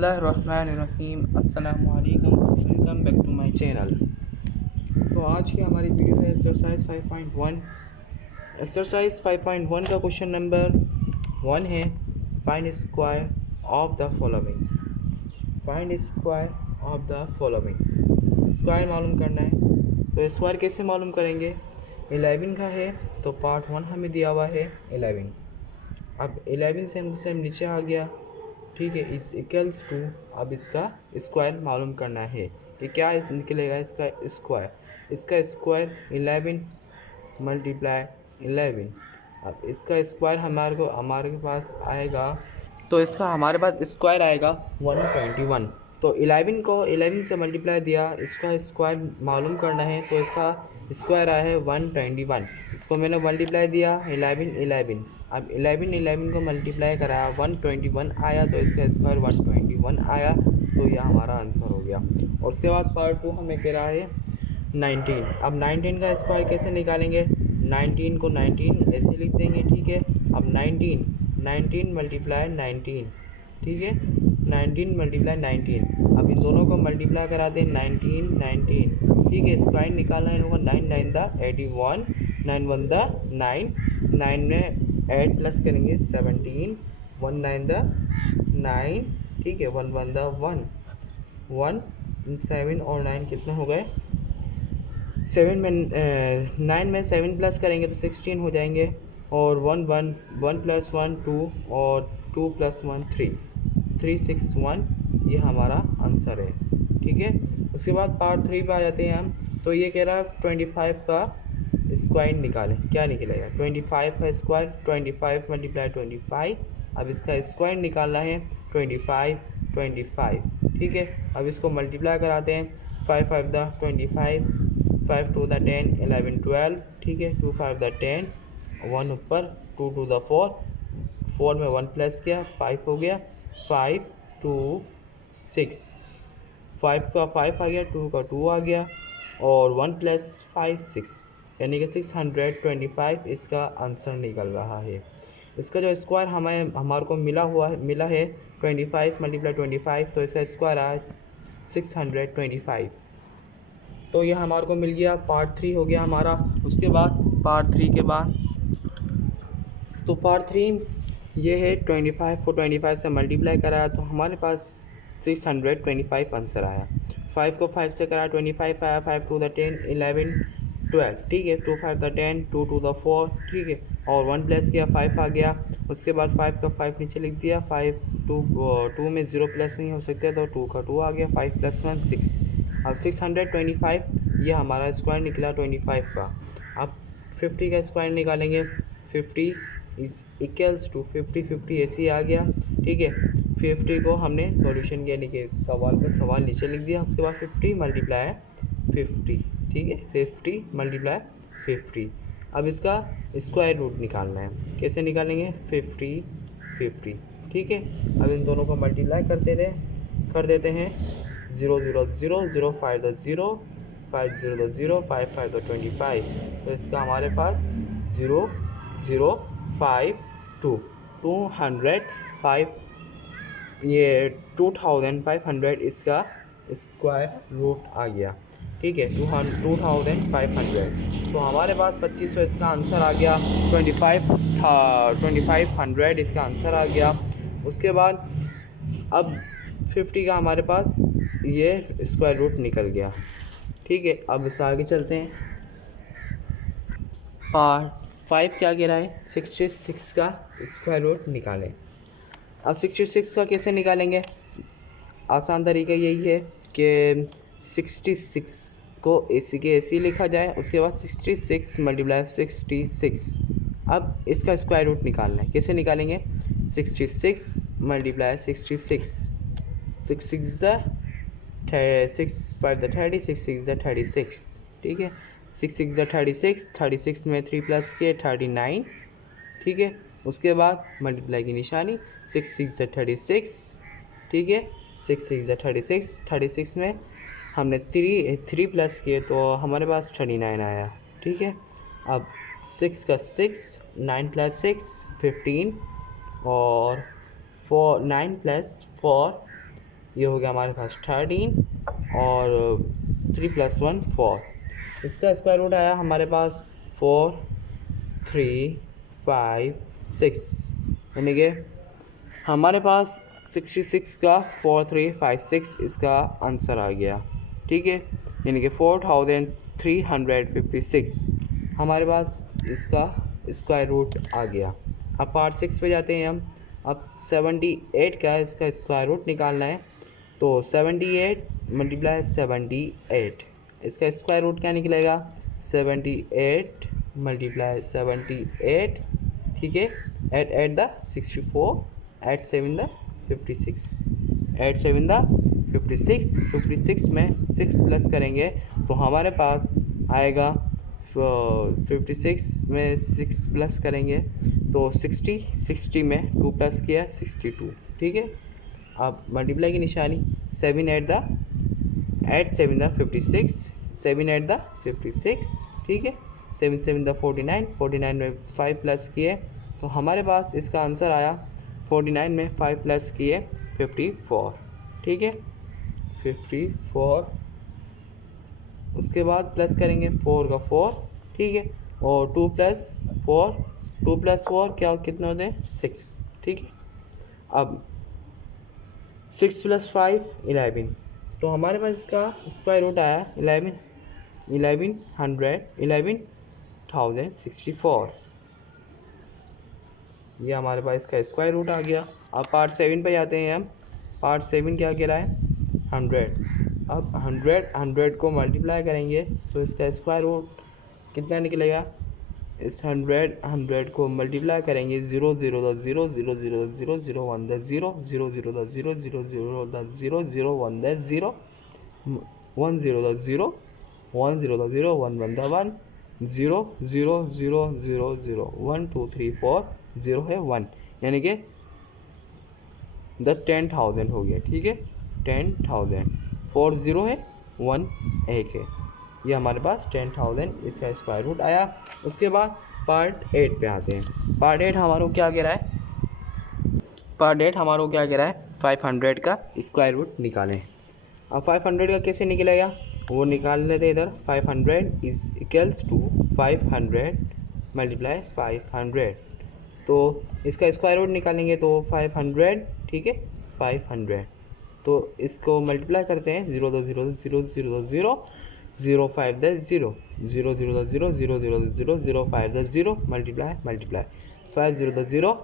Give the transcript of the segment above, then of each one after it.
बिस्मिल्लाहिर्रहमानिर्रहीम अस्सलामु अलैकुम, welcome back to my channel. तो आज की हमारी वीडियो है एक्सरसाइज 5.1। एक्सरसाइज 5.1 का क्वेश्चन नंबर 1 है, find square of the following. Find square of the following, square मालूम करना है। तो स्क्वायर कैसे मालूम करेंगे? 11 का है तो पार्ट 1 हमें दिया हुआ है 11। अब 11 से हम नीचे आ गया, ठीक है, इज इक्वल्स टू। अब इसका स्क्वायर मालूम करना है कि क्या निकलेगा इसका स्क्वायर। इसका स्क्वायर 11 मल्टीप्लाई 11। अब इसका स्क्वायर हमारे पास आएगा, तो इसका हमारे पास स्क्वायर आएगा 121। तो 11 को 11 से मल्टीप्लाई दिया, इसका स्क्वायर मालूम करना है, तो इसका स्क्वायर आया है 121। इसको मैंने मल्टीप्लाई दिया 11। अब 11 को मल्टीप्लाई कराया 121 आया, तो इसका स्क्वायर 121 आया, तो यह हमारा आंसर हो गया। और उसके बाद पार्ट 2 हमें कह रहा है 19। अब 19 का स्क्वायर कैसे निकालेंगे? 19 को 19 ऐसे लिख देंगे, ठीक है। अब 19 मल्टीप्लाई 19, ठीक है, 19 मल्टीप्लाई 19। अब इन दोनों को मल्टीप्लाई करा दें 19, ठीक है। स्क्वायर निकालना है इन लोगों को। 9 9 द 81, 9 1 द 9, 9 में 8 प्लस करेंगे 17, 1 9 द 9, ठीक है, 1 1 द 1, 1 7 और 9 कितने हो गए? 7 में 9 में 7 प्लस करेंगे तो 16 हो जाएंगे, और 1 1 1 प्लस 1 2, और 2 प्लस 1 3, 361 ये हमारा आंसर है, ठीक है। उसके बाद पार्ट 3 पे आ जाते हैं हम। तो ये कह रहा है 25 का स्क्वायर निकालें, क्या निकलेगा? 25 का स्क्वायर 25 मल्टीप्लाई 25। अब इसका स्क्वायर निकालना है 25, ठीक है। अब इसको मल्टीप्लाई कराते हैं, 5 5 द 25, 5 2 द 10, 11 12, ठीक है, 2 5 द 10, 1 ऊपर, 2 2 द 4, 4 में 1 प्लस किया 5 हो गया, 5 2 6, 5 का 5 आ गया, 2 का 2 आ गया, और 1 प्लस 5 6, यानी कि 625 इसका आंसर निकल रहा है। इसका जो स्क्वायर हमारे को मिला है 25 मल्टीप्लाई 25, तो इसका स्क्वायर आया 625। तो यह हमारे को मिल गया। पार्ट 3 हो गया हमारा। उसके बाद पार्ट 3 के बाद, तो पार्ट 3 ये है 25 को 25 से मल्टीप्लाई कराया, तो हमारे पास 625 आंसर आया। 5 को 5 से कराया 25 आया, 5 2 द 10, 11 12, ठीक है, 2 5 द 10, 2 2 द 4, ठीक है, और 1 प्लस किया 5 आ गया। उसके बाद 5 का 5 नीचे लिख दिया, 5 2 में 0 प्लस नहीं हो सकता, तो 2 का 2 आ गया, 5 प्लस 1 6। अब 625 ये हमारा स्क्वायर निकला 25 का। अब 50 का स्क्वायर निकालेंगे, 50 इज इक्वल्स टू 50, 50 ऐसे ही आ गया, ठीक है। 50 को हमने सॉल्यूशन किया, यानी कि सवाल नीचे लिख दिया। उसके बाद 50 मल्टीप्लाई 50, ठीक है, 50 मल्टीप्लाई 50। अब इसका स्क्वायर रूट निकालना है, कैसे निकालेंगे? 50 50, ठीक है। अब इन दोनों को मल्टीप्लाई कर देते हैं। 0 0 0 0 5 द 0, 5 0 द 0, 5 5 द 25। तो इसका हमारे पास 0 0 5 2 205, ये 2500 इसका स्क्वायर रूट आ गया, ठीक है, 2500। तो हमारे पास 2500 इसका आंसर आ गया, 2500 इसका आंसर आ गया। उसके बाद अब 50 का हमारे पास ये स्क्वायर रूट निकल गया, ठीक है। अब इससे आगे चलते हैं। पार्ट 5 क्या कह रहा है? 66 का स्क्वायर रूट निकालें। अब 66 का कैसे निकालेंगे? आसान तरीका यही है कि 66 को ऐसे के ऐसे लिखा जाए, उसके बाद 66 मल्टीप्लाई 66। अब इसका स्क्वायर रूट निकालना है, कैसे निकालेंगे? 66 मल्टीप्लाई 66, 6 6 द 6 5 द 30, 6 6 द 36, ठीक है, 6 6 द 36, 36 में 3 प्लस के 39, ठीक है। उसके बाद मल्टीप्लाई की निशानी, 6 6 द 36, ठीक है, 6 6 द 36, 36 में हमने 3 प्लस किए तो हमारे पास 39 आया, ठीक है। अब 6 का 6, 9 प्लस 6 15, और 4 9 प्लस 4 ये हो गया हमारे पास 13 और 3 + 1 4। इसका स्क्वायर रूट आया हमारे पास 4 3 5 6, यानी कि हमारे पास 66 का 4356 इसका आंसर आ गया। ठीक है, यानी कि 4356 हमारे पास इसका स्क्वायर रूट आ गया। अब पार्ट 6 पे जाते हैं हम। अब 78 का इसका स्क्वायर रूट निकालना है। तो 78 × 78 इसका स्क्वायर रूट क्या निकलेगा? 78 × 78, ठीक है। Eight the 64, eight 7 the 56, eight 7 the 56, 56 में 6 प्लस करेंगे तो हमारे पास आएगा 56 में 6 प्लस करेंगे तो 60, 60 में 2 प्लस किया 62, ठीक है। अब मल्टीप्लाई की निशानी 7 एट 7 द 56, 7 एट द 56, ठीक है। 7 7 द 49, 49 में 5 प्लस किए तो हमारे पास इसका आंसर आया 49 में 5 प्लस किए 54, ठीक है। 54, उसके बाद प्लस करेंगे 4 का 4, ठीक है। और 2 + 4 क्या कितने होते हैं? 6, ठीक है। अब 6 + 5 11, तो हमारे पास इसका स्क्वायर रूट आया 11,064। ये हमारे पास इसका स्क्वायर रूट आ गया। अब पार्ट 7 पे जाते हैं हम। पार्ट 7 क्या कह रहा है? 100। अब 100 को मल्टीप्लाई करेंगे तो इसका स्क्वायर रूट कितना निकलेगा? इस 100 को मल्टीप्लाई करेंगे 0 0 0 0 0 0 0 1 0 0 0 0 0 0 0 0 1 0 1 0 0 1 0 0 1 1 1 0 0 0 0 0 1 2 3 4 0 है 1, यानी कि 10,000 हो गया, ठीक है। 10,000, 4 0 है 1 1 है, ये हमारे पास 10,000 इसका स्क्वायर रूट आया। उसके बाद पार्ट 8 पे आते हैं। पार्ट 8 हमारा क्या कह रहा है? पार्ट 8 हमारा क्या कह रहा है? 500 का स्क्वायर रूट निकालें। अब 500 का कैसे निकलेगा वो निकाल लेते हैं इधर। 500 इज इक्वल्स टू 500 × 500, तो इसका स्क्वायर रूट निकालेंगे तो 500, ठीक है। 500, तो इसको मल्टीप्लाई करते हैं 0 2 0 0 0 0 0 5 10 0 0 0 0 0 0 0 0 5 10 0 मल्टीप्लाई 5 0 0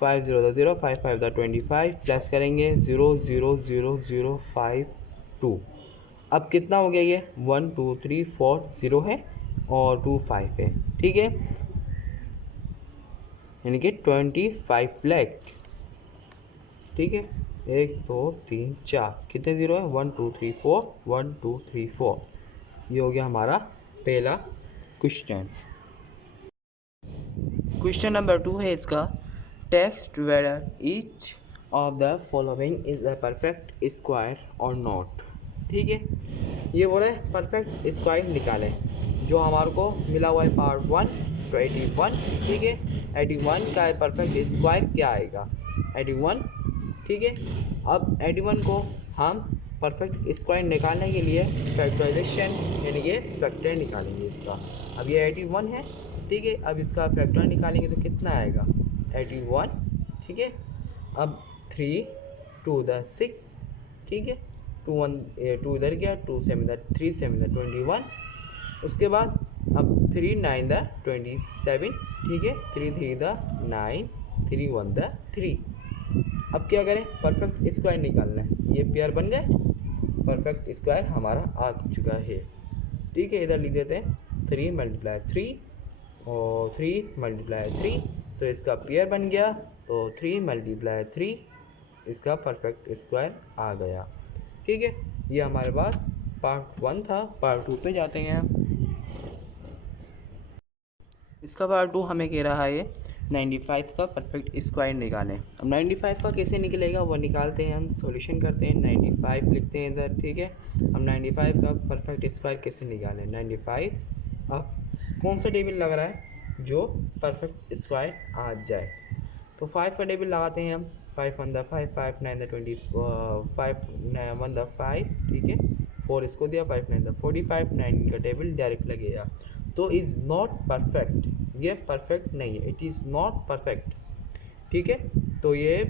5 0 0 5 5 25 प्लस करेंगे 0 0 0 0 5 2। अब कितना हो गया? ये 1 2 3 4 0 है और 2 5 है, ठीक है, यानी कि 25 लाख, ठीक है। 1 2 3 4 कितने 0 है? 1 2 3 4, 1 2 3 4। ये हो गया हमारा पहला क्वेश्चन। क्वेश्चन नंबर 2 है इसका, text whether each of the following is a perfect square और नॉट, ठीक है। ये बोल रहे हैं परफेक्ट स्क्वायर निकालें। जो हमारे को मिला हुआ है पार्ट 1 तो 81, ठीक है। 81 का परफेक्ट स्क्वायर क्या आएगा? 81, ठीक है। अब 81 को हम परफेक्ट स्क्वायर निकालने के लिए फैक्टराइजेशन यानी कि फैक्टर निकालेंगे इसका। अब ये 81 है, ठीक है। अब इसका फैक्टर निकालेंगे तो कितना आएगा? 81, ठीक है। अब 3 2 द 6, ठीक है। 2 1 2 इधर गया, 2 7 द 3 7 द 21। उसके बाद अब 3 9 द 27, ठीक है। 3 3 द 9, 3 1 द 3। अब क्या करें? परफेक्ट स्क्वायर निकालना है। ये पेयर बन गए, परफेक्ट स्क्वायर हमारा आ चुका है, ठीक है। इधर लिख देते हैं 3 × 3 और 3 × 3, तो इसका पेयर बन गया। तो 3 × 3 इसका परफेक्ट स्क्वायर आ गया, ठीक है। ये हमारे पास पार्ट 1 था। पार्ट 2 पे जाते हैं। इसका पार्ट 2 हमें कह रहा है 95 का परफेक्ट स्क्वायर निकालें। अब 95 का कैसे निकलेगा वो निकालते हैं हम। सॉल्यूशन करते हैं, 95 लिखते हैं इधर, ठीक है। अब 95 का परफेक्ट स्क्वायर कैसे निकालें? 95, अब कौन सा टेबल लग रहा है जो परफेक्ट स्क्वायर आ जाए? तो 5 का टेबल लगाते हैं हम। 5 1 द 5, 5 9 द 20, 5 1 द 5, ठीक है, 4 इसको दिया, 5 9 द 45, 9 का टेबल डायरेक्ट लगेगा। तो इज़ नॉट परफेक्ट, ये परफेक्ट नहीं है, इट इज़ नॉट परफेक्ट, ठीक है। तो ये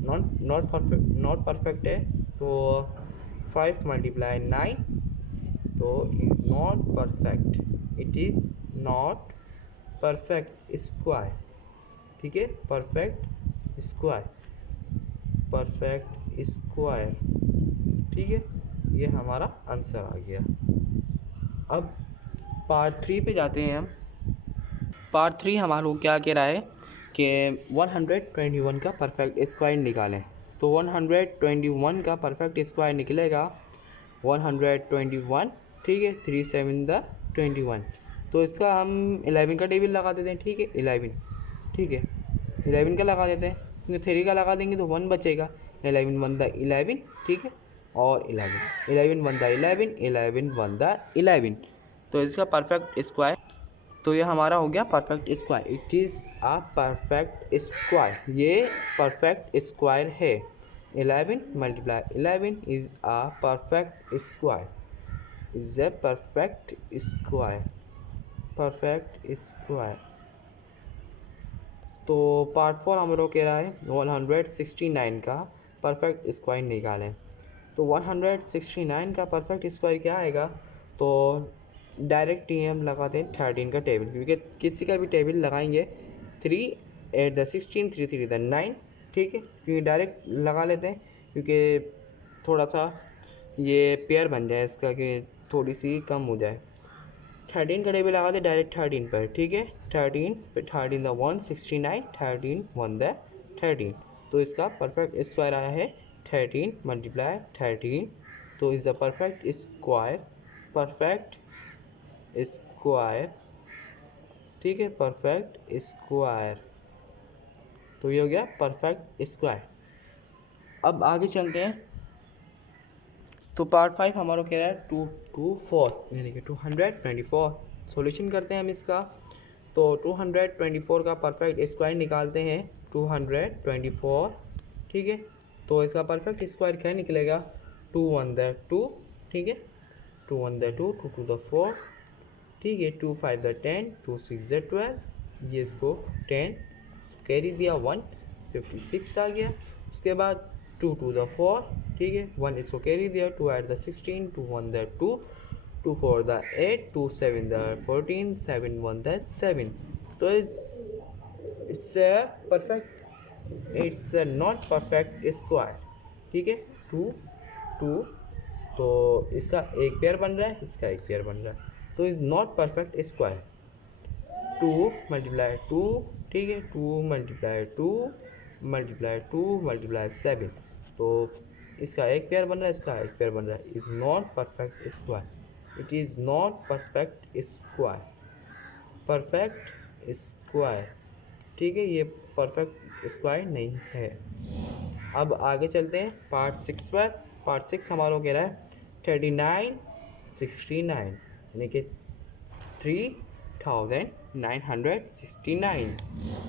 नॉट परफेक्ट है। तो 5 मल्टीप्लाई 9, तो is not perfect, it is not perfect square, ठीक है, परफेक्ट स्क्वायर, परफेक्ट स्क्वायर, ठीक है, ये हमारा आंसर आ गया। अब पार्ट 3 पे जाते हैं हम। पार्ट 3 हमारे को क्या कह रहा है कि 121 का परफेक्ट स्क्वायर निकालें। तो 121 का परफेक्ट स्क्वायर निकलेगा 121, ठीक है, 3 7 द 21। तो इसका हम 11 का टेबल लगा देते हैं, ठीक है, 11, ठीक है, 11 का लगा देते हैं, क्योंकि 3 का लगा देंगे तो 1 बचेगा। 11 1 द 11, ठीक है, और 11 11 1 द 11, 11 1 द 11। तो इसका परफेक्ट स्क्वायर, तो ये हमारा हो गया perfect square. It is a perfect square, ये परफेक्ट स्क्वायर है। 11 multiply 11 is a perfect square, is a perfect square, perfect square. तो पार्ट 4 हम लोग कह रहा है 169 का परफेक्ट स्क्वायर निकालें। तो 169 का परफेक्ट स्क्वायर क्या आएगा? तो डायरेक्ट ही हम लगाते हैं 13 का टेबल, क्योंकि किसी का भी टेबल लगाएंगे 3 8 द 16, 3 3 द 9, ठीक है, क्योंकि डायरेक्ट लगा लेते हैं, क्योंकि थोड़ा सा ये पेयर बन जाए इसका, कि थोड़ी सी कम हो जाए। 13 का टेबल लगा दे डायरेक्ट 13 पर, ठीक है, 13 पे 13 द 169, 13 1 द 13। तो इसका परफेक्ट स्क्वायर आया है 13 मल्टीप्लाई 13, तो is the perfect square, perfect square, ठीक है, परफेक्ट स्क्वायर। तो ये हो गया परफेक्ट स्क्वायर। अब आगे चलते हैं। तो पार्ट 5 हमारा कह रहा है 224, यानी कि 224। सॉल्यूशन करते हैं हम इसका। तो 224 का परफेक्ट स्क्वायर निकालते हैं, 224, ठीक है। तो इसका परफेक्ट स्क्वायर क्या निकलेगा? 2 1 द 2, ठीक है, 2 1 द 2, 2 2 द 4, ठीक है, 2 5 द 10, 2 6 द 12, ये इसको 10 कैरी दिया, 1 56 आ गया। उसके बाद 2 2 द 4, ठीक है, 1 इसको कैरी दिया, 2 8 the 16, 2 1 the 2, 2 4 the 8, 2 7 the 14, 7 1 the 7। तो it's a perfect, it's a not perfect square, ठीक है, 2 2। तो इसका एक पेयर बन रहा है, इसका एक पेयर बन रहा है, तो is not perfect square. 2 multiply 2, ठीक है, 2 मल्टीप्लाई 2 मल्टीप्लाई 2 मल्टीप्लाई 7। तो इसका एक पेयर बन रहा है, इसका एक पेयर बन रहा है, is not perfect square, it is not perfect square, perfect square, ठीक है, ये परफेक्ट स्क्वायर नहीं है। अब आगे चलते हैं पार्ट 6 पर। पार्ट 6 हमारा कह रहा है 39 69, यानी कि 3969।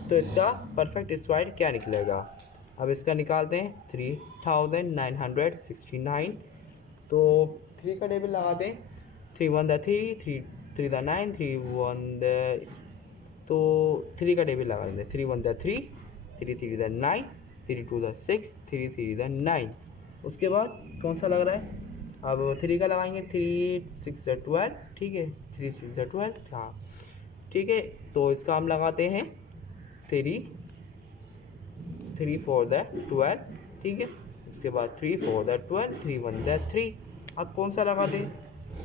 तो इसका परफेक्ट स्क्वायर क्या निकलेगा? अब इसका निकालते हैं 3969। तो 3 का टेबल लगाते हैं, 3 1 द 3, 3 3 द 9, 3 1 द, तो 3 का टेबल लगा देंगे, 3 1 द 3, 3 3 द 9, 3 2 द 6, 3 3 द 9। उसके बाद कौन सा लग रहा है? अब 3 का लगाएंगे, 3 6 द 12, ठीक है, 3 6 द 12, हाँ, ठीक है। तो इसका हम लगाते हैं 3 3 4 द 12, ठीक है। उसके बाद 3 4 द 12, 3 1 द 3। अब कौन सा लगाते हैं?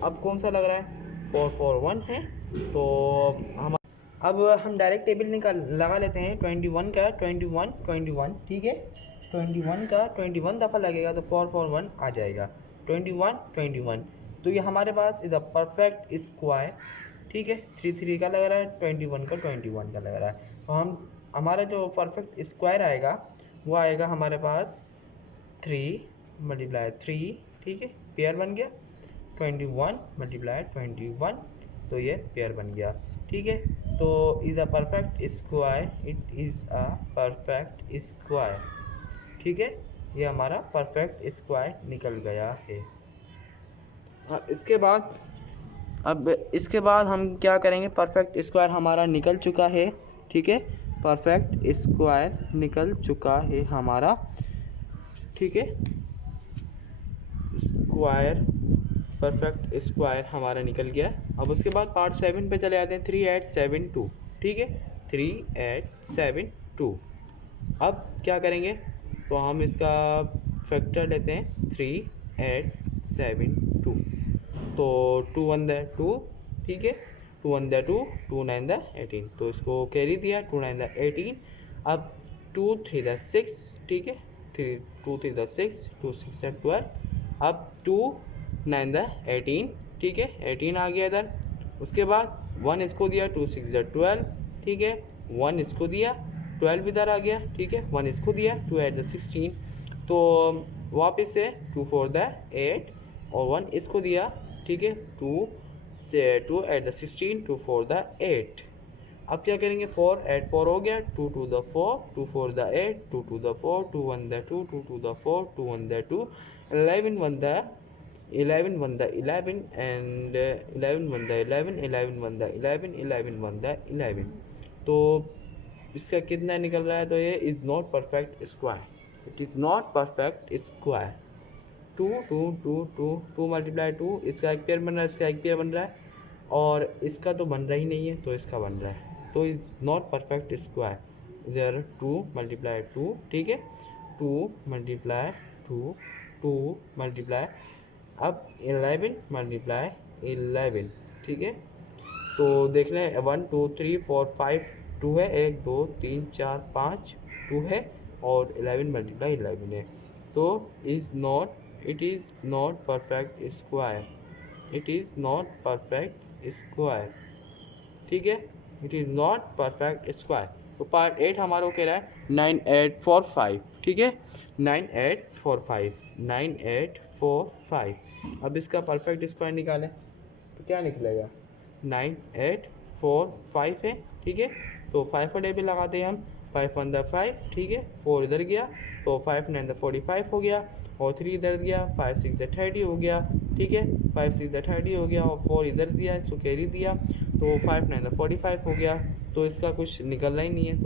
अब कौन सा लग रहा है? 4 4 1 है। तो हम अब हम डायरेक्ट टेबल निकाल लगा लेते हैं। 21 का 21 21, ठीक है, 21 का 21 दफ़ा लगेगा तो 4 4 1 आ जाएगा, 21 21। तो ये हमारे पास इज अ परफेक्ट स्क्वायर, ठीक है। 3 3 का लग रहा है, 21 का 21 का लग रहा है। तो हम हमारा जो परफेक्ट स्क्वायर आएगा वो आएगा हमारे पास 3 मल्टीप्लाई 3, ठीक है, पेयर बन गया, 21 मल्टीप्लाई 21, तो ये पेयर बन गया, ठीक है। तो is a perfect square, it is a perfect square, ठीक है, ये हमारा परफेक्ट स्क्वायर निकल गया है। इसके बाद हम क्या करेंगे, परफेक्ट स्क्वायर हमारा निकल चुका है। ठीक है, परफेक्ट स्क्वायर निकल चुका है हमारा। ठीक है, स्क्वायर, परफेक्ट स्क्वायर हमारा निकल गया। अब उसके बाद पार्ट 7 पे चले आते हैं, 3 8 7 2। ठीक है, 3 8 7 2। अब क्या करेंगे, तो हम इसका फैक्टर लेते हैं, 3 8 7 2। तो 2 1 द 2, ठीक है, 2 1 द 2, 2 9 द 18, तो इसको कैरी दिया, 2 9 द 18। अब 2 3 द 6, ठीक है, 2 3 द 6, 2 6 द 12। अब 2 9 द 18, ठीक है, 18 आ गया इधर। उसके बाद 1 इसको दिया, 2 6 द 12, ठीक है, 1 इसको दिया, 12 इधर आ गया, ठीक है, 1 इसको दिया, 2 8 द 16। तो वापस से 2 4 द 8 और 1 इसको दिया, ठीक है, 2 8 द 16, 2 4 द 8। अब क्या करेंगे, 4 8 4 हो गया, 2 2 the 4, 2 4 the 8, 2 2 the 4, 2 1 the 2, 2 2 the 4, 2 1 the 2, 11 1 the 11 1 the 11 and 11 1 the 11, 11 1 the 11, 11 1 the 11। तो इसका कितना निकल रहा है, तो ये is not perfect square, it is not perfect square. 2 2 2 2 2 multiply 2, इसका एक पेयर बन रहा है, इसका एक पेयर बन रहा है, और इसका तो बन रहा ही नहीं है, तो इसका बन रहा है, तो इज़ नॉट परफेक्ट स्क्वायर। इधर 2 मल्टीप्लाई 2, ठीक है, 2 मल्टीप्लाई 2, 2 मल्टीप्लाई, अब 11 मल्टीप्लाई 11, ठीक है। तो देख लें, 1 2 3 4 5 2 है, 1 2 3 4 5 2 है, और 11 मल्टीप्लाई 11 है। तो it is not perfect square, it is not perfect square, ठीक है, it is not perfect square. तो पार्ट 8 हमारा हो कह रहा है 9 8 4 5, ठीक है, 9 8 4 5, 9 8 4 5। अब इसका परफेक्ट स्क्वायर निकालें, तो क्या निकलेगा, 9 8 4 5 है, ठीक है, तो 5 का टेबल लगाते हैं हम, 5 1 द 5, ठीक है, 4 इधर गया, तो 5 9 द 45 हो गया, और 3 इधर गया, 5 6 द 30 हो गया, ठीक है, 5 6 द 30 हो गया, और 4 इधर दिया, इसको कैरी दिया, तो 5 9 द 45 हो गया। तो इसका कुछ निकल रहा ही नहीं है,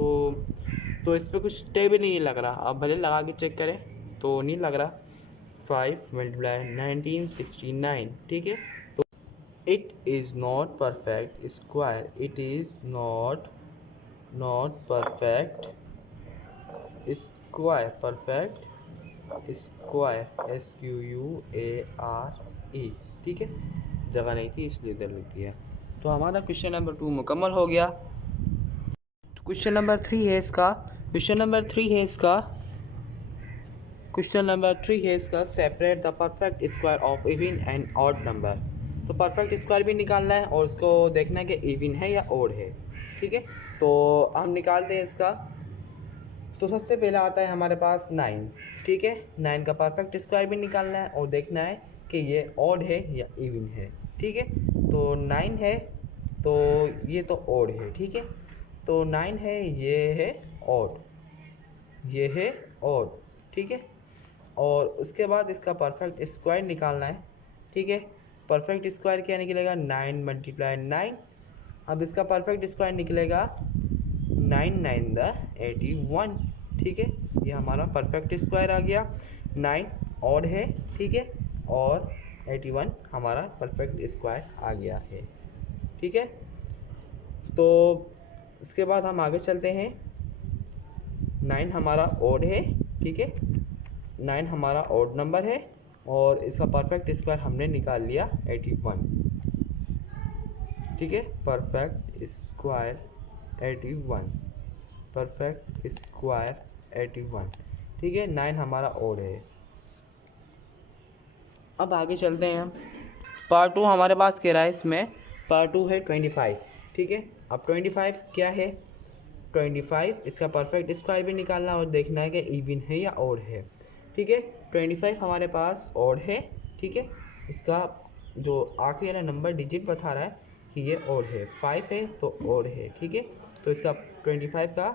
तो इस पर कुछ टेबल नहीं लग रहा। अब भले लगा के चेक करें तो नहीं लग रहा। 5 मल्टीप्लाई 19 69, ठीक है, तो it is not perfect square, it is not perfect square, perfect square, SQUARE, ठीक है, जगह नहीं थी इसलिए इधर लिख दिया। तो हमारा क्वेश्चन नंबर 2 मुकम्मल हो गया। तो क्वेश्चन नंबर 3 है इसका, क्वेश्चन नंबर 3 है इसका, क्वेश्चन नंबर 3 है इसका, separate the perfect square of even and odd number. तो परफेक्ट स्क्वायर भी निकालना है और उसको देखना है कि इवन है या ऑड है, ठीक है। तो हम निकालते हैं इसका। तो सबसे पहला आता है हमारे पास 9, ठीक है, 9 का परफेक्ट स्क्वायर भी निकालना है और देखना है कि ये ऑड है या इवन है, ठीक है। तो 9 है, तो ये तो ऑड है, ठीक है, तो 9 है, ये है ऑड, ये है ऑड, ठीक है। और उसके बाद इसका परफेक्ट स्क्वायर निकालना है, ठीक है। परफेक्ट स्क्वायर क्या निकलेगा, 9 मल्टीप्लाई 9। अब इसका परफेक्ट स्क्वायर निकलेगा 9 9 द 81, ठीक है, ये हमारा परफेक्ट स्क्वायर आ गया। 9 ऑड है, ठीक है, और 81 हमारा परफेक्ट स्क्वायर आ गया है, ठीक है। तो इसके बाद हम आगे चलते हैं। 9 हमारा ऑड है, ठीक है, 9 हमारा ऑड नंबर है, और इसका परफेक्ट स्क्वायर हमने निकाल लिया 81, ठीक है, परफेक्ट स्क्वायर 81, परफेक्ट स्क्वायर 81, ठीक है, 9 हमारा ऑड है। अब आगे चलते हैं हम। पार्ट 2 हमारे पास कह रहा है, इसमें पार्ट 2 है 25, ठीक है। अब 25 क्या है, 25 इसका परफेक्ट स्क्वायर भी निकालना और देखना है कि इवन है या ऑड है, ठीक है। 25 हमारे पास ऑड है, ठीक है, इसका जो आखिरी वाला नंबर डिजिट बता रहा है कि ये ऑड है, 5 है तो ऑड है, ठीक है। तो इसका 25 का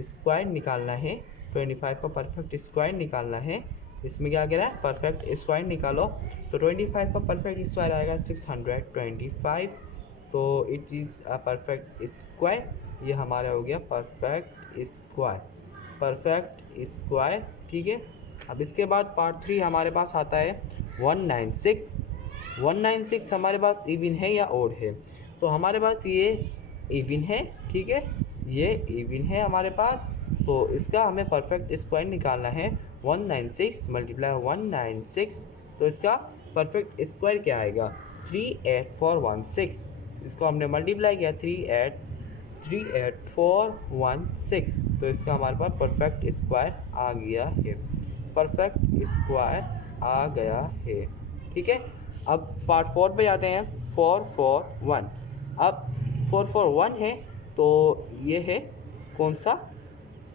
स्क्वायर निकालना है, 25 का परफेक्ट स्क्वायर निकालना है। इसमें क्या कह रहा है, परफेक्ट स्क्वायर निकालो। तो 25 का परफेक्ट स्क्वायर आएगा 625, तो it is a perfect square. ये हमारा हो गया परफेक्ट स्क्वायर, परफेक्ट स्क्वायर। ठीक है, अब इसके बाद पार्ट 3 हमारे पास आता है 196। 196 हमारे पास इवन है या ओड है? तो हमारे पास ये इवन है, ठीक है, ये इवन है हमारे पास। तो इसका हमें परफेक्ट स्क्वायर निकालना है। 196 मल्टीप्लाई 196, तो इसका परफेक्ट स्क्वायर क्या आएगा, 38416। इसको हमने मल्टीप्लाई किया 38416, तो इसका हमारे पास परफेक्ट स्क्वायर आ गया है, परफेक्ट स्क्वायर आ गया है। ठीक है, अब पार्ट 4 पे जाते हैं, 441। अब 441 है, तो ये है कौन सा,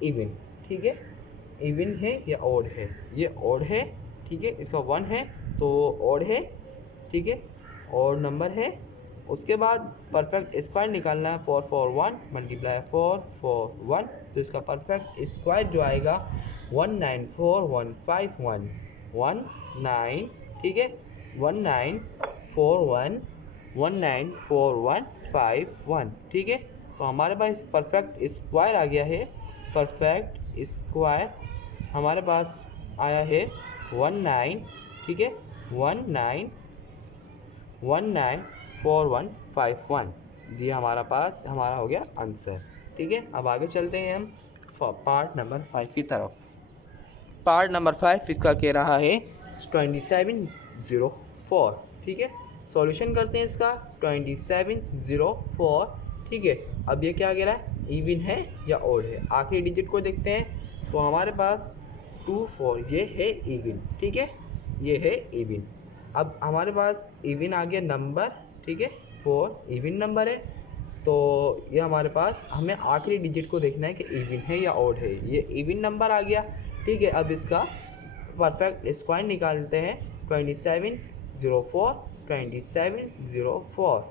इवन। ठीक है, इवन है या ओड है? ये ओड है। ठीक है, इसका 1 है तो ओड है। ठीक है, ओड नंबर है। उसके बाद परफेक्ट स्क्वायर निकालना है, 441 मल्टीप्लाई 441, तो इसका परफेक्ट स्क्वायर जो आएगा 194151 19। ठीक है, 1941 ठीक है, तो हमारे पास परफेक्ट स्क्वायर आ गया है। परफेक्ट स्क्वायर हमारे पास आया है 19। ठीक है, 194151, ये हमारा पास हमारा हो गया आंसर। ठीक है, अब आगे चलते हैं हम पार्ट नंबर 5 की तरफ। पार्ट नंबर 5 इसका कह रहा है 2704। ठीक है, सॉल्यूशन करते हैं इसका 2704। ठीक है, अब ये क्या कह रहा है, इवन है या ओड है? आखिरी डिजिट को देखते हैं, तो हमारे पास 24, ये है इवन। ठीक है, ये है इवन। अब हमारे पास इवन आ गया नंबर। ठीक है, 4 इवन नंबर है, तो ये हमारे पास हमें आखिरी डिजिट को देखना है कि इवन है या ओड है। ये इवन नंबर आ गया। ठीक है, अब इसका परफेक्ट स्क्वायर निकालते हैं, 2704 2704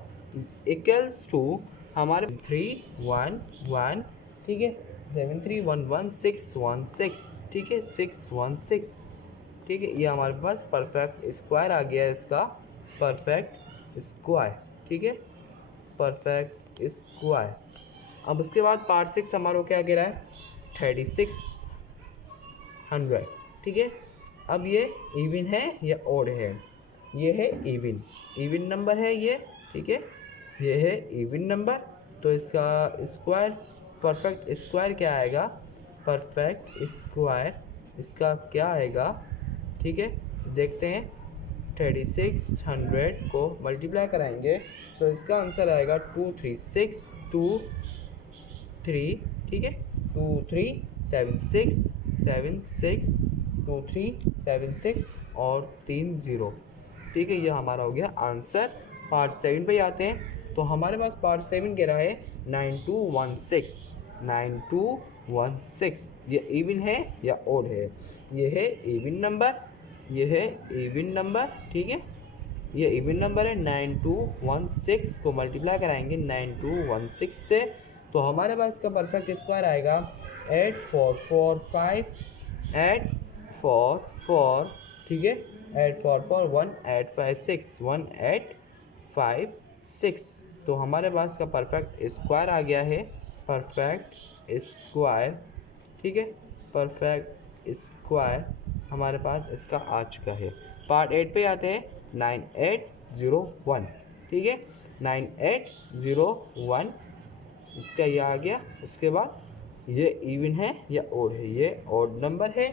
इक्वल्स टू हमारे 311। ठीक है, 7311616। ठीक है, 616। ठीक है, ये हमारे पास परफेक्ट स्क्वायर आ गया है, इसका परफेक्ट स्क्वायर। ठीक है, परफेक्ट स्क्वायर। अब उसके बाद पार्ट 6 हमारा क्या कह रहा है, 3600। ठीक है, अब ये इवन है या ओड है? ये है इवन, इवन नंबर है ये। ठीक है, ये है इवन नंबर, तो इसका स्क्वायर, परफेक्ट स्क्वायर क्या आएगा, परफेक्ट स्क्वायर इसका क्या आएगा? ठीक है, देखते हैं। 3600 को मल्टीप्लाई कराएंगे तो इसका आंसर आएगा 23623। ठीक है, 237676 2376 और 30। ठीक है, ये हमारा हो गया आंसर। पार्ट 7 पे आते हैं, तो हमारे पास पार्ट 7 कह रहा है 9216। 9216 ये इवन है या ओड है? ये है इवन नंबर, ये है इवन नंबर। ठीक है, ये इवन नंबर है। 9216 को मल्टीप्लाई कराएंगे 9216 से, तो हमारे पास इसका परफेक्ट स्क्वायर आएगा 8445 844। ठीक है, 844 1856 1856, तो हमारे पास का परफेक्ट स्क्वायर आ गया है, परफेक्ट स्क्वायर। ठीक है, परफेक्ट स्क्वायर हमारे पास इसका आ चुका है। पार्ट 8 पे आते हैं, 9801। ठीक है, 9801 इसका ये आ गया। उसके बाद ये इवन है या ओड है? ये ओड नंबर है।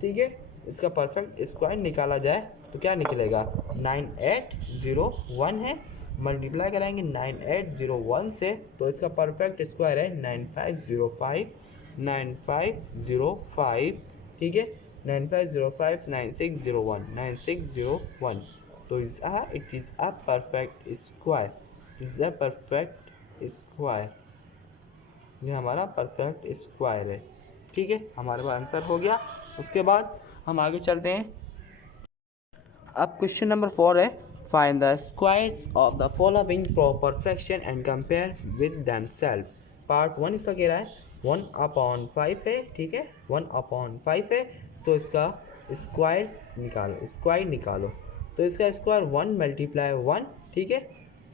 ठीक है, इसका परफेक्ट स्क्वायर निकाला जाए तो क्या निकलेगा, 9801 है, मल्टीप्लाई कराएंगे 9801 से, तो इसका परफेक्ट स्क्वायर है 9505 9505। ठीक है, 9505 9601 9601, तो it is a perfect square, it's a perfect square. ये हमारा परफेक्ट स्क्वायर है। ठीक है, हमारे पास आंसर हो गया। उसके बाद हम आगे चलते हैं। अब क्वेश्चन नंबर 4 है, find the squares of the following proper fraction and compare with themself. Part 1 इसका कह रहा है 1/5 है, ठीक है, 1/5 है। तो इसका स्क्वायर निकालो। तो इसका स्क्वायर 1 मल्टीप्लाई 1, ठीक है,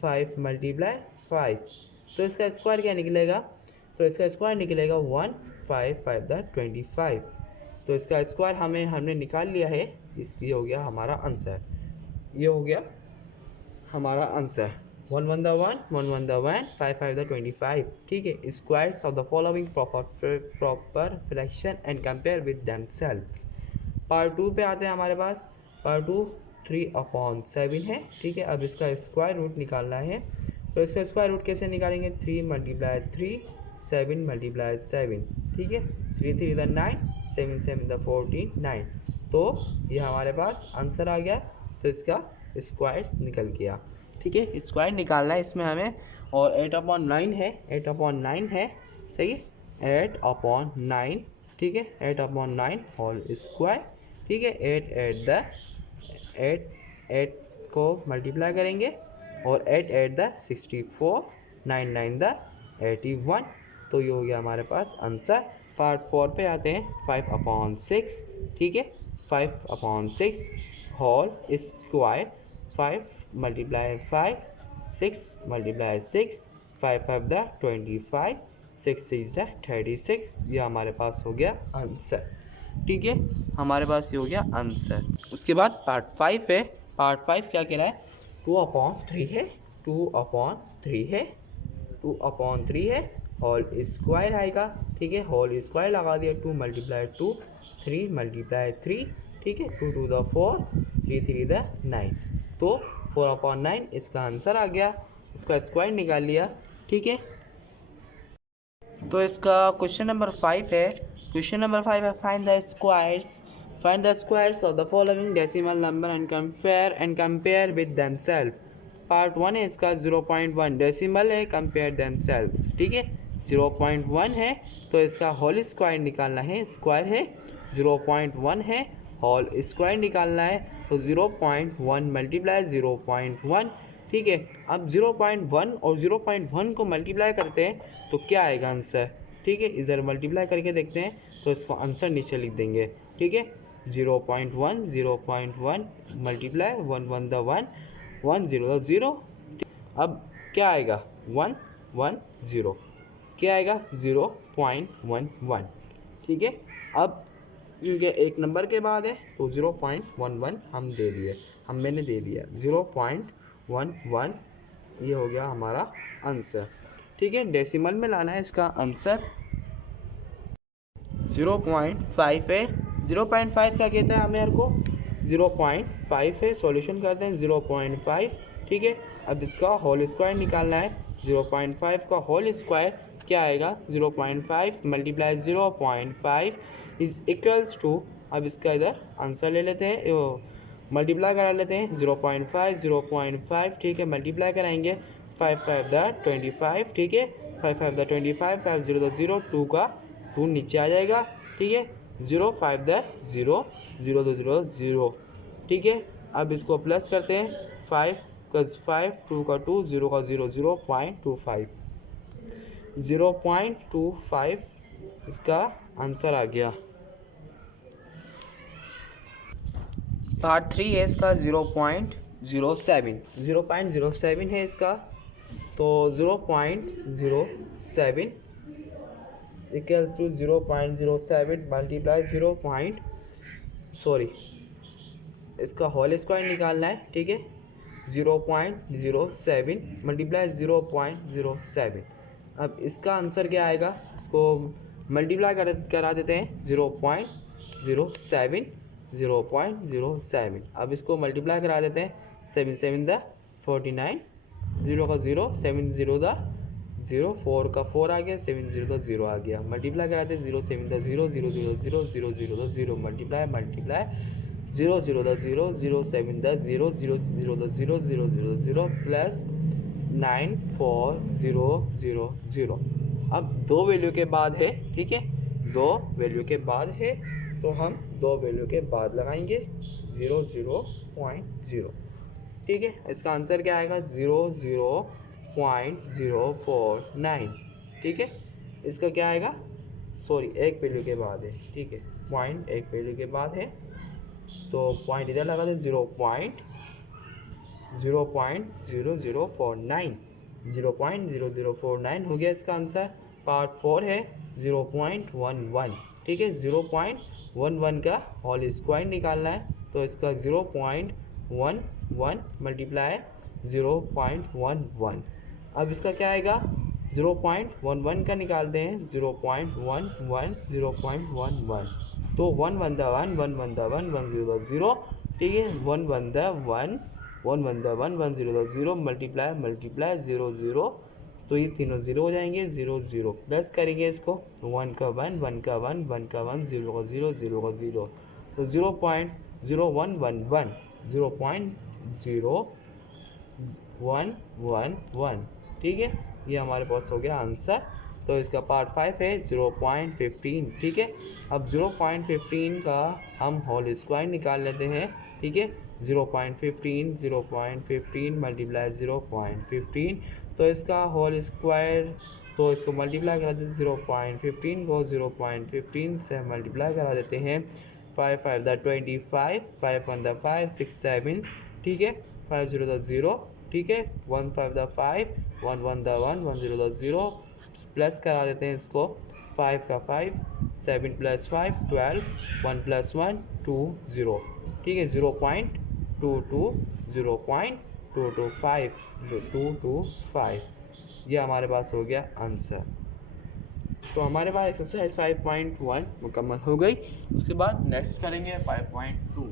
5 मल्टीप्लाई 5। तो इसका स्क्वायर क्या निकलेगा? तो इसका स्क्वायर निकलेगा 1, 5 5 द 25। तो इसका स्क्वायर हमने निकाल लिया है। ये हो गया हमारा आंसर। ये हो गया हमारा आंसर। 1 1 द 1, 1 1 द 1, 5 5 द 25, ठीक है। Squares of the following proper fraction and compare with themselves. Part 2 पे आते हैं हमारे पास। पार्ट 2 3/7 है, ठीक है। अब इसका स्क्वायर रूट निकालना है। तो इसका स्क्वायर रूट कैसे निकालेंगे? 3 मल्टीप्लाई 3, 7 मल्टीप्लाई 7, ठीक है। 3 3 द 9, 7 7 द 49। तो ये हमारे पास आंसर आ गया। तो इसका स्क्वायर निकल गया, ठीक है। स्क्वायर निकालना है इसमें हमें। और 8/9 है, 8/9 है, सही है। 8/9, ठीक है, 8/9 होल स्क्वायर, ठीक है। 8 को मल्टीप्लाई करेंगे और 8 8 द 64, 9 9 द 81। तो ये हो गया हमारे पास आंसर। पार्ट 4 पे आते हैं। 5/6, ठीक है, 5/6 whole square. 5 multiply 5, 6 multiply 6, 5 5 the 25, 6 6 the 36। ये हमारे पास हो गया आंसर, ठीक है। हमारे पास ये हो गया आंसर। उसके बाद पार्ट 5 है। पार्ट 5 क्या कह रहा है? 2/3 है, 2/3 है, 2/3 है। होल स्क्वायर आएगा, ठीक है। होल स्क्वायर लगा दिया। 2 मल्टीप्लाई 2, 3 मल्टीप्लाई 3, ठीक है। 2 2 द 4, 3 3 द 9। तो 4/9 इसका आंसर आ गया। इसका स्क्वायर निकाल लिया, ठीक है। तो इसका क्वेश्चन नंबर 5 है। क्वेश्चन नंबर 5 है find the squares of the following decimal number and compare with themself. Part 1 है इसका। 0.1 डेसिमल है, कंपेयर देमसेल्व्स, ठीक है। 0.1 है तो इसका होल स्क्वायर निकालना है। स्क्वायर है 0.1 है, होल स्क्वायर निकालना है। तो 0.1 मल्टीप्लाई 0.1, ठीक है। अब 0.1 और 0.1 को मल्टीप्लाई करते हैं तो क्या आएगा आंसर, ठीक है। इधर मल्टीप्लाई करके देखते हैं तो इसका आंसर नीचे लिख देंगे, ठीक है। 0.1 मल्टीप्लाई 1 1 द 1, 1 0 द 0। अब क्या आएगा? 1 1 0। क्या आएगा? 0.11, ठीक है। अब क्योंकि एक नंबर के बाद है तो 0.11 मैंने दे दिया 0.11। ये हो गया हमारा आंसर, ठीक है। डेसिमल में लाना है इसका आंसर। 0.5 है। 0.5 क्या कहता है हमें को? 0.5 है। सॉल्यूशन करते हैं। 0.5, ठीक है। अब इसका होल स्क्वायर निकालना है। 0.5 का होल स्क्वायर क्या आएगा? 0.5 मल्टीप्लाई 0.5 इज इक्वल्स टू। अब इसका इधर आंसर ले लेते हैं, मल्टीप्लाई करा लेते हैं। 0.5, ठीक है, मल्टीप्लाई कराएंगे। 5 5 द 25, ठीक है। 5 5 द 25, 5 0 द 0, 2 का 2 नीचे आ जाएगा, ठीक है। 0 5 द 0, 0 द 0 0, ठीक है। अब इसको प्लस करते हैं। 5 का 5, 2 का 2, 0 का 0, 0.25, 0.25 इसका आंसर आ गया। पार्ट 3 है इसका। 0.07 है इसका। तो 0.07 इक्वल्स टू 0.07 मल्टीप्लाई इसका होल स्क्वायर निकालना है, ठीक है। 0.07 मल्टीप्लाई 0.07। अब इसका आंसर क्या आएगा? इसको मल्टीप्लाई करा देते हैं। 0.07। अब इसको मल्टीप्लाई करा देते हैं। 7 7 द 49, 0 का 0, 7 0 द 0, 4 का 4 आ गया, 7 0 द 0 आ गया। मल्टीप्लाई कराते हैं। 0 7 the 0, 0 0 0, 0 0 the 0, multiply 0 0 the 0, 0 7 the 0, 0 0 the 0, 0 0 the 0 plus 9 4 0 0 0। अब दो वैल्यू के बाद है, ठीक है। दो वैल्यू के बाद है तो हम दो वैल्यू के बाद लगाएंगे। 0 0.0, ठीक है। इसका आंसर क्या आएगा? 0.049, ठीक है। इसका क्या आएगा? सॉरी एक वैल्यू के बाद है, ठीक है, पॉइंट एक वैल्यू के बाद है, तो पॉइंट इधर लगा दे 0.0049 हो गया इसका आंसर। पार्ट 4 है 0.11, ठीक है, 0.11 का होल स्क्वायर निकालना है, तो इसका 0.11 मल्टीप्लाई 0.11। अब इसका क्या आएगा, 0.11 का निकालते हैं, 0.11 0.11, तो 1 1 द 1 1 1 द 1 1 0 द 0, ठीक है, 1 1 द 1 1 1 द 1 1 0 द 0 मल्टीप्लाई 0 0, तो ये तीनों 0 हो जाएंगे, 0 0 प्लस करेंगे इसको, 1 का 1 1 का 1 1 का 1 0 का 0 0 का 0, तो 0.0111 0.0111, ठीक है, ये हमारे पास हो गया आंसर। तो इसका पार्ट 5 है 0.15, ठीक है। अब 0.15 का हम होल स्क्वायर निकाल लेते हैं, ठीक है, 0.15 मल्टीप्लाई 0.15, तो इसका होल स्क्वायर, तो इसको मल्टीप्लाई करा देते हैं, 0.15 को 0.15 से मल्टीप्लाई करा देते हैं, 5 5 द 25, 5 1 द 5 6 7, ठीक है, 5 0 द 0, ठीक है, 1 5 द 5 1 1 द 1 1 0 द 0, प्लस करा देते हैं इसको, 5 का 5 7 प्लस 5 12 1 प्लस 1 2 0, ठीक है, 0.22 ये हमारे पास हो गया आंसर। तो हमारे पास एक्सरसाइज 5.1 मुकम्मल हो गई। उसके बाद नेक्स्ट करेंगे 5.2।